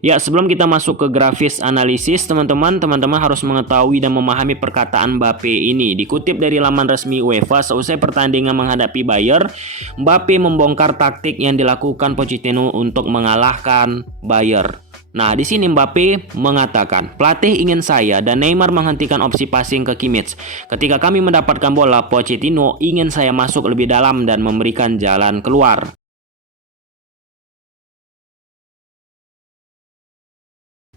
Ya, sebelum kita masuk ke grafis analisis, teman-teman harus mengetahui dan memahami perkataan Mbappe ini. Dikutip dari laman resmi UEFA, seusai pertandingan menghadapi Bayern, Mbappe membongkar taktik yang dilakukan Pochettino untuk mengalahkan Bayern. Nah, di sini Mbappe mengatakan, pelatih ingin saya dan Neymar menghentikan opsi passing ke Kimmich. Ketika kami mendapatkan bola, Pochettino ingin saya masuk lebih dalam dan memberikan jalan keluar.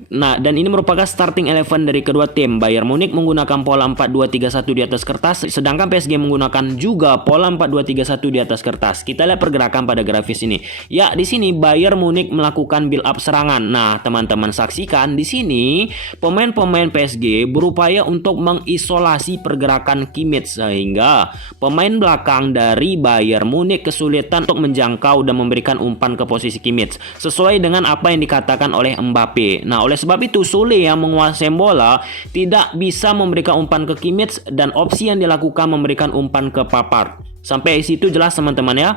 Nah, dan ini merupakan starting 11 dari kedua tim. Bayern Munich menggunakan pola 4-2-3-1 di atas kertas, sedangkan PSG menggunakan juga pola 4-2-3-1 di atas kertas. Kita lihat pergerakan pada grafis ini. Ya, di sini Bayern Munich melakukan build up serangan. Nah, teman-teman saksikan di sini pemain-pemain PSG berupaya untuk mengisolasi pergerakan Kimmich sehingga pemain belakang dari Bayern Munich kesulitan untuk menjangkau dan memberikan umpan ke posisi Kimmich sesuai dengan apa yang dikatakan oleh Mbappe. Nah, oleh sebab itu Sule yang menguasai bola tidak bisa memberikan umpan ke Kimmich dan opsi yang dilakukan memberikan umpan ke Pavard. Sampai situ jelas teman-teman ya.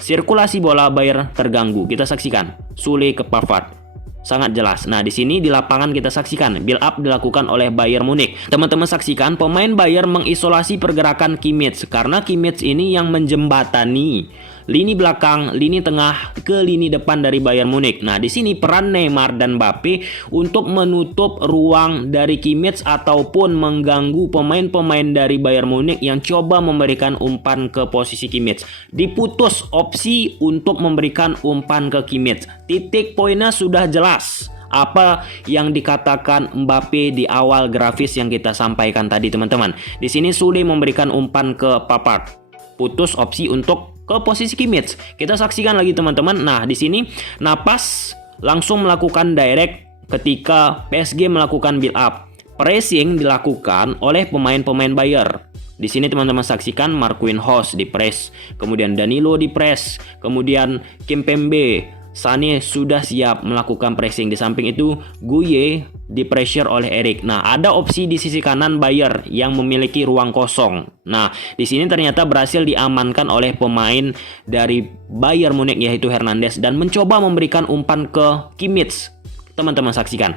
Sirkulasi bola Bayern terganggu. Kita saksikan Sule ke Pavard. Sangat jelas. Nah, di sini di lapangan kita saksikan build up dilakukan oleh Bayern Munich. Teman-teman saksikan pemain Bayern mengisolasi pergerakan Kimmich karena Kimmich ini yang menjembatani lini belakang, lini tengah ke lini depan dari Bayern Munich. Nah, di sini peran Neymar dan Mbappe untuk menutup ruang dari Kimmich ataupun mengganggu pemain-pemain dari Bayern Munich yang coba memberikan umpan ke posisi Kimmich. Diputus opsi untuk memberikan umpan ke Kimmich. Titik poinnya sudah jelas. Apa yang dikatakan Mbappe di awal grafis yang kita sampaikan tadi, teman-teman. Di sini Sule memberikan umpan ke Pavard. Putus opsi untuk ke posisi Kimmich. Kita saksikan lagi teman-teman. Nah, di sini Napas langsung melakukan direct ketika PSG melakukan build up. Pressing dilakukan oleh pemain-pemain Bayern. Di sini teman-teman saksikan Marquinhos di press, kemudian Danilo di press, kemudian Kimpembe, Sané sudah siap melakukan pressing. Di samping itu Gueye di pressure oleh Erik. Nah, ada opsi di sisi kanan Bayern yang memiliki ruang kosong. Nah, di sini ternyata berhasil diamankan oleh pemain dari Bayern Munich yaitu Hernandez dan mencoba memberikan umpan ke Kimmich. Teman-teman saksikan.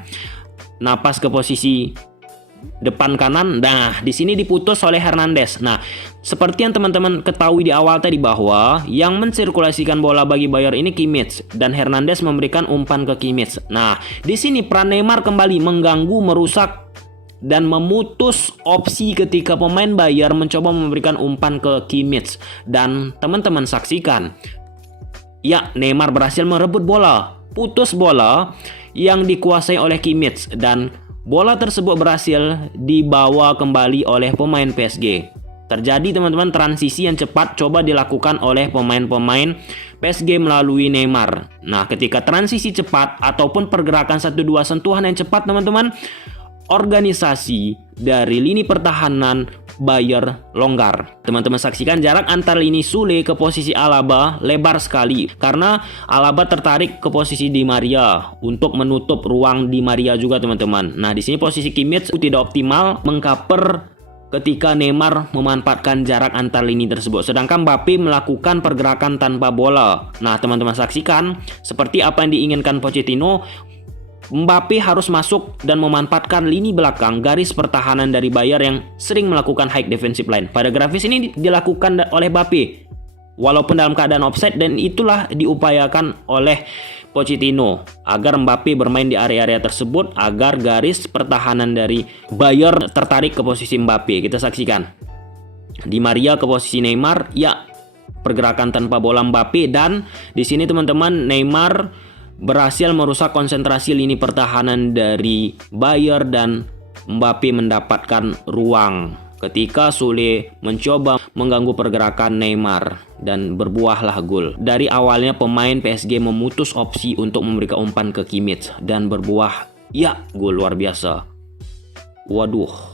Napas ke posisi depan kanan. Nah, di sini diputus oleh Hernandez. Nah, seperti yang teman-teman ketahui di awal tadi bahwa yang mensirkulasikan bola bagi Bayern ini Kimmich dan Hernandez memberikan umpan ke Kimmich. Nah, di sini peran Neymar kembali mengganggu, merusak dan memutus opsi ketika pemain Bayern mencoba memberikan umpan ke Kimmich. Dan teman-teman saksikan. Ya, Neymar berhasil merebut bola. Putus bola yang dikuasai oleh Kimmich dan bola tersebut berhasil dibawa kembali oleh pemain PSG. Terjadi teman-teman transisi yang cepat coba dilakukan oleh pemain-pemain PSG melalui Neymar. Nah, ketika transisi cepat ataupun pergerakan 1-2 sentuhan yang cepat teman-teman, organisasi dari lini pertahanan Bayern longgar. Teman-teman saksikan jarak antar lini Sule ke posisi Alaba lebar sekali karena Alaba tertarik ke posisi Di Maria untuk menutup ruang Di Maria juga teman-teman. Nah, di sini posisi Kimmich tidak optimal mengcover ketika Neymar memanfaatkan jarak antar lini tersebut. Sedangkan Mbappe melakukan pergerakan tanpa bola. Nah, teman-teman saksikan seperti apa yang diinginkan Pochettino. Mbappe harus masuk dan memanfaatkan lini belakang garis pertahanan dari Bayern yang sering melakukan high defensive line. Pada grafis ini dilakukan oleh Mbappe walaupun dalam keadaan offside, dan itulah diupayakan oleh Pochettino agar Mbappe bermain di area-area tersebut agar garis pertahanan dari Bayern tertarik ke posisi Mbappe. Kita saksikan Di Maria ke posisi Neymar, ya pergerakan tanpa bola Mbappe, dan di sini teman-teman Neymar berhasil merusak konsentrasi lini pertahanan dari Bayern dan Mbappe mendapatkan ruang ketika Sule mencoba mengganggu pergerakan Neymar dan berbuahlah gol. Dari awalnya pemain PSG memutus opsi untuk memberikan umpan ke Kimmich dan berbuah ya gol luar biasa. Waduh.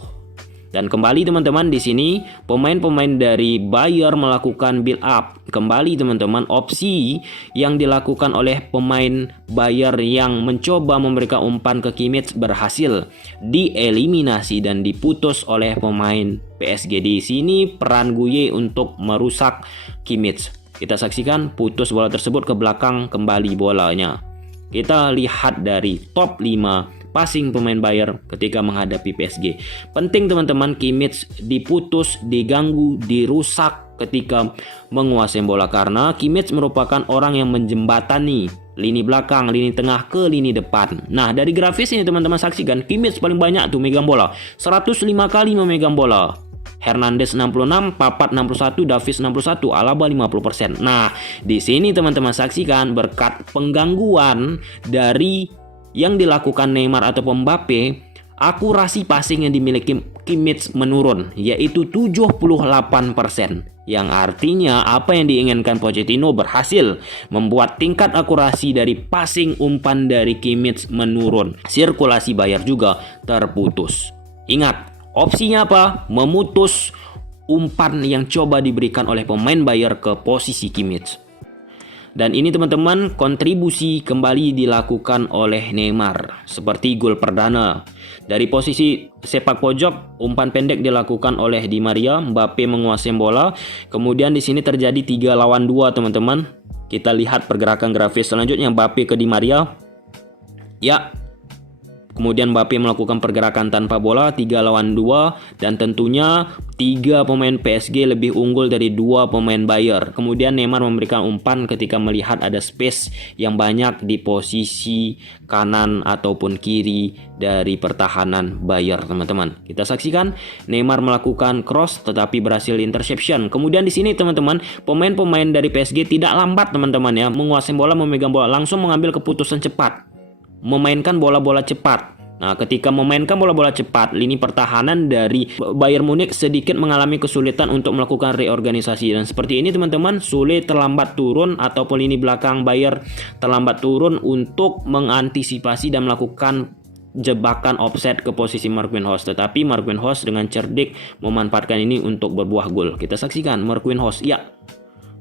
Dan kembali teman-teman di sini pemain-pemain dari Bayern melakukan build up. Kembali teman-teman opsi yang dilakukan oleh pemain Bayern yang mencoba memberikan umpan ke Kimmich berhasil dieliminasi dan diputus oleh pemain PSG. Di sini peran Gueye untuk merusak Kimmich. Kita saksikan putus bola tersebut ke belakang, kembali bolanya. Kita lihat dari top 5 passing pemain Bayern ketika menghadapi PSG. Penting teman-teman, Kimmich diputus, diganggu, dirusak ketika menguasai bola karena Kimmich merupakan orang yang menjembatani lini belakang, lini tengah ke lini depan. Nah, dari grafis ini teman-teman saksikan, Kimmich paling banyak tuh megang bola. 105 kali memegang bola. Hernandez 66, Papat 61, Davies 61, Alaba 50%. Nah, di sini teman-teman saksikan berkat penggangguan dari yang dilakukan Neymar atau Mbappe, akurasi passing yang dimiliki Kimmich menurun, yaitu 78%. Yang artinya apa yang diinginkan Pochettino berhasil, membuat tingkat akurasi dari passing umpan dari Kimmich menurun. Sirkulasi Bayern juga terputus. Ingat, opsinya apa? Memutus umpan yang coba diberikan oleh pemain Bayern ke posisi Kimmich. Dan ini teman-teman, kontribusi kembali dilakukan oleh Neymar seperti gol perdana. Dari posisi sepak pojok, umpan pendek dilakukan oleh Di Maria, Mbappe menguasai bola. Kemudian di sini terjadi 3 lawan 2 teman-teman. Kita lihat pergerakan grafis selanjutnya, Mbappe ke Di Maria. Ya. Kemudian Mbappe melakukan pergerakan tanpa bola 3 lawan 2 dan tentunya 3 pemain PSG lebih unggul dari 2 pemain Bayern. Kemudian Neymar memberikan umpan ketika melihat ada space yang banyak di posisi kanan ataupun kiri dari pertahanan Bayern, teman-teman. Kita saksikan Neymar melakukan cross tetapi berhasil interception. Kemudian di sini teman-teman, pemain-pemain dari PSG tidak lambat teman-teman ya, menguasai bola, memegang bola, langsung mengambil keputusan cepat, memainkan bola-bola cepat. Nah, ketika memainkan bola-bola cepat, lini pertahanan dari Bayern Munich sedikit mengalami kesulitan untuk melakukan reorganisasi. Dan seperti ini teman-teman, sulit terlambat turun ataupun lini belakang Bayern terlambat turun untuk mengantisipasi dan melakukan jebakan offset ke posisi Marquinhos. Tetapi Marquinhos dengan cerdik memanfaatkan ini untuk berbuah gol. Kita saksikan Marquinhos, ya,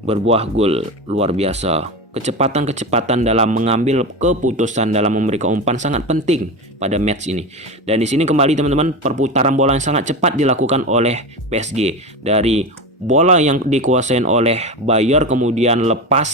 berbuah gol luar biasa. Kecepatan dalam mengambil keputusan dalam memberikan umpan sangat penting pada match ini. Dan di sini kembali teman-teman, perputaran bola yang sangat cepat dilakukan oleh PSG. Dari bola yang dikuasain oleh Bayern kemudian lepas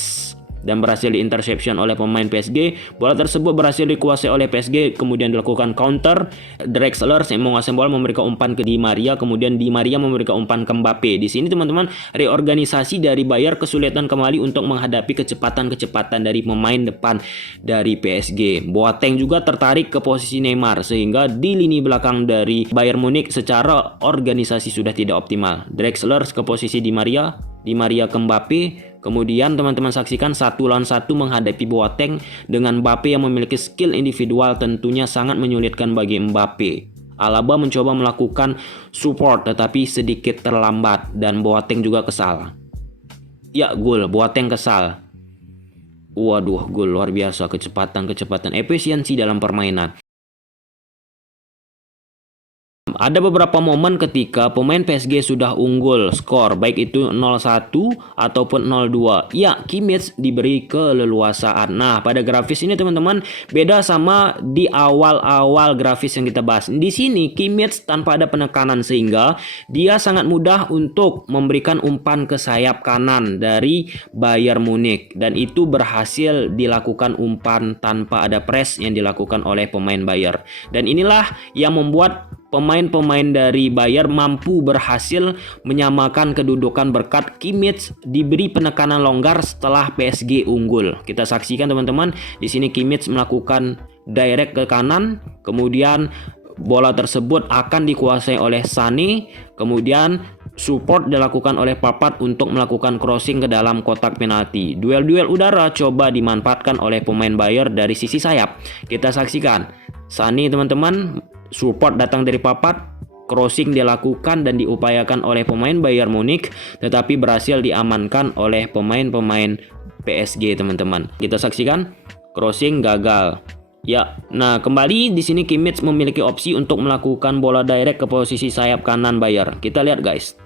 dan berhasil diinterception oleh pemain PSG. Bola tersebut berhasil dikuasai oleh PSG, kemudian dilakukan counter. Drexler yang menguasai bola memberikan umpan ke Di Maria, kemudian Di Maria memberikan umpan ke Mbappe. Di sini teman-teman, reorganisasi dari Bayern kesulitan kembali untuk menghadapi kecepatan dari pemain depan dari PSG. Boateng juga tertarik ke posisi Neymar sehingga di lini belakang dari Bayern Munich secara organisasi sudah tidak optimal. Drexler ke posisi Di Maria ke Mbappe. Kemudian teman-teman saksikan 1 lawan 1 menghadapi Boateng dengan Mbappe yang memiliki skill individual tentunya sangat menyulitkan bagi Mbappe. Alaba mencoba melakukan support tetapi sedikit terlambat dan Boateng juga kesal. Ya, gol, Boateng kesal. Waduh, gol luar biasa, kecepatan, efisiensi dalam permainan. Ada beberapa momen ketika pemain PSG sudah unggul skor, baik itu 0-1 ataupun 0-2. Ya, Kimmich diberi keleluasaan. Nah, pada grafis ini teman-teman, beda sama di awal-awal grafis yang kita bahas. Di sini Kimmich tanpa ada penekanan sehingga dia sangat mudah untuk memberikan umpan ke sayap kanan dari Bayern Munich. Dan itu berhasil dilakukan umpan tanpa ada press yang dilakukan oleh pemain Bayern. Dan inilah yang membuat pemain-pemain dari Bayern mampu berhasil menyamakan kedudukan berkat Kimmich diberi penekanan longgar setelah PSG unggul. Kita saksikan teman-teman, di sini Kimmich melakukan direct ke kanan, kemudian bola tersebut akan dikuasai oleh Sané, kemudian support dilakukan oleh Papat untuk melakukan crossing ke dalam kotak penalti. Duel-duel udara coba dimanfaatkan oleh pemain Bayern dari sisi sayap. Kita saksikan Sané teman-teman, support datang dari Papat, crossing dilakukan dan diupayakan oleh pemain Bayern Munich tetapi berhasil diamankan oleh pemain-pemain PSG teman-teman. Kita saksikan crossing gagal. Ya, nah kembali di sini Kimmich memiliki opsi untuk melakukan bola direct ke posisi sayap kanan Bayern. Kita lihat guys.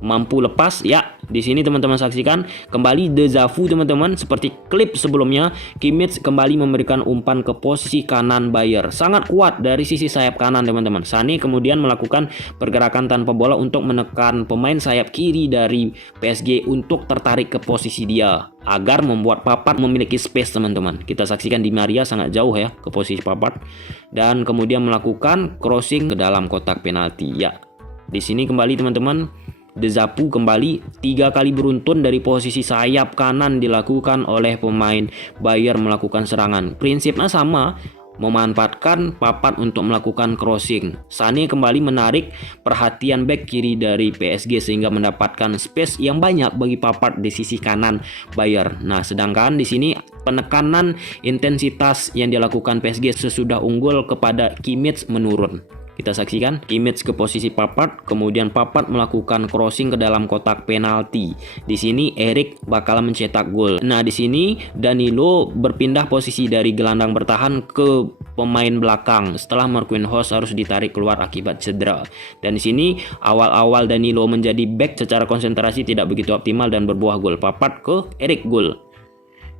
mampu lepas. Ya, di sini teman-teman saksikan kembali déjà vu teman-teman, seperti klip sebelumnya. Kimmich kembali memberikan umpan ke posisi kanan Bayer, sangat kuat dari sisi sayap kanan teman-teman. Sané kemudian melakukan pergerakan tanpa bola untuk menekan pemain sayap kiri dari PSG untuk tertarik ke posisi dia agar membuat Pavard memiliki space teman-teman. Kita saksikan Di Maria sangat jauh ya ke posisi Pavard dan kemudian melakukan crossing ke dalam kotak penalti. Ya, di sini kembali teman-teman, déjà vu kembali 3 kali beruntun dari posisi sayap kanan dilakukan oleh pemain Bayer melakukan serangan. Prinsipnya sama, memanfaatkan Pavard untuk melakukan crossing. Sané kembali menarik perhatian back kiri dari PSG sehingga mendapatkan space yang banyak bagi Pavard di sisi kanan Bayer. Nah, sedangkan di sini penekanan intensitas yang dilakukan PSG sesudah unggul kepada Kimmich menurun. Kita saksikan Kimmich ke posisi Pavard, kemudian Pavard melakukan crossing ke dalam kotak penalti. Di sini Erik bakal mencetak gol. Nah, di sini Danilo berpindah posisi dari gelandang bertahan ke pemain belakang setelah Marquinhos harus ditarik keluar akibat cedera. Dan di sini awal-awal Danilo menjadi back secara konsentrasi tidak begitu optimal dan berbuah gol. Pavard ke Erik gol.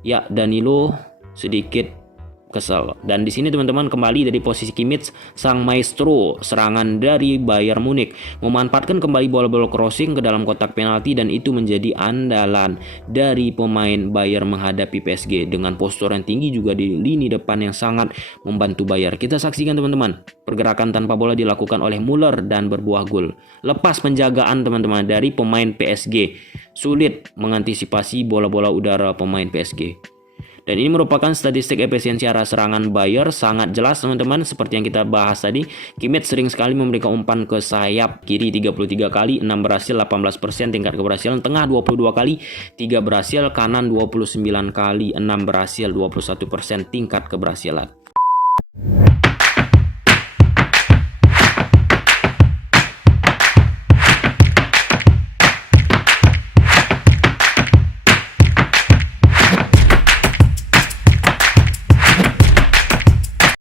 Ya, Danilo sedikit kesal. Dan di sini teman-teman kembali dari posisi Kimmich, sang maestro serangan dari Bayern Munich memanfaatkan kembali bola-bola crossing ke dalam kotak penalti dan itu menjadi andalan dari pemain Bayern menghadapi PSG dengan postur yang tinggi juga di lini depan yang sangat membantu Bayern. Kita saksikan teman-teman, pergerakan tanpa bola dilakukan oleh Muller dan berbuah gol. Lepas penjagaan teman-teman dari pemain PSG, sulit mengantisipasi bola-bola udara pemain PSG. Dan ini merupakan statistik efisiensi arah serangan Bayer sangat jelas teman-teman, seperti yang kita bahas tadi. Kimmich sering sekali memberikan umpan ke sayap kiri 33 kali, 6 berhasil, 18% tingkat keberhasilan, tengah 22 kali, 3 berhasil, kanan 29 kali, 6 berhasil, 21% tingkat keberhasilan.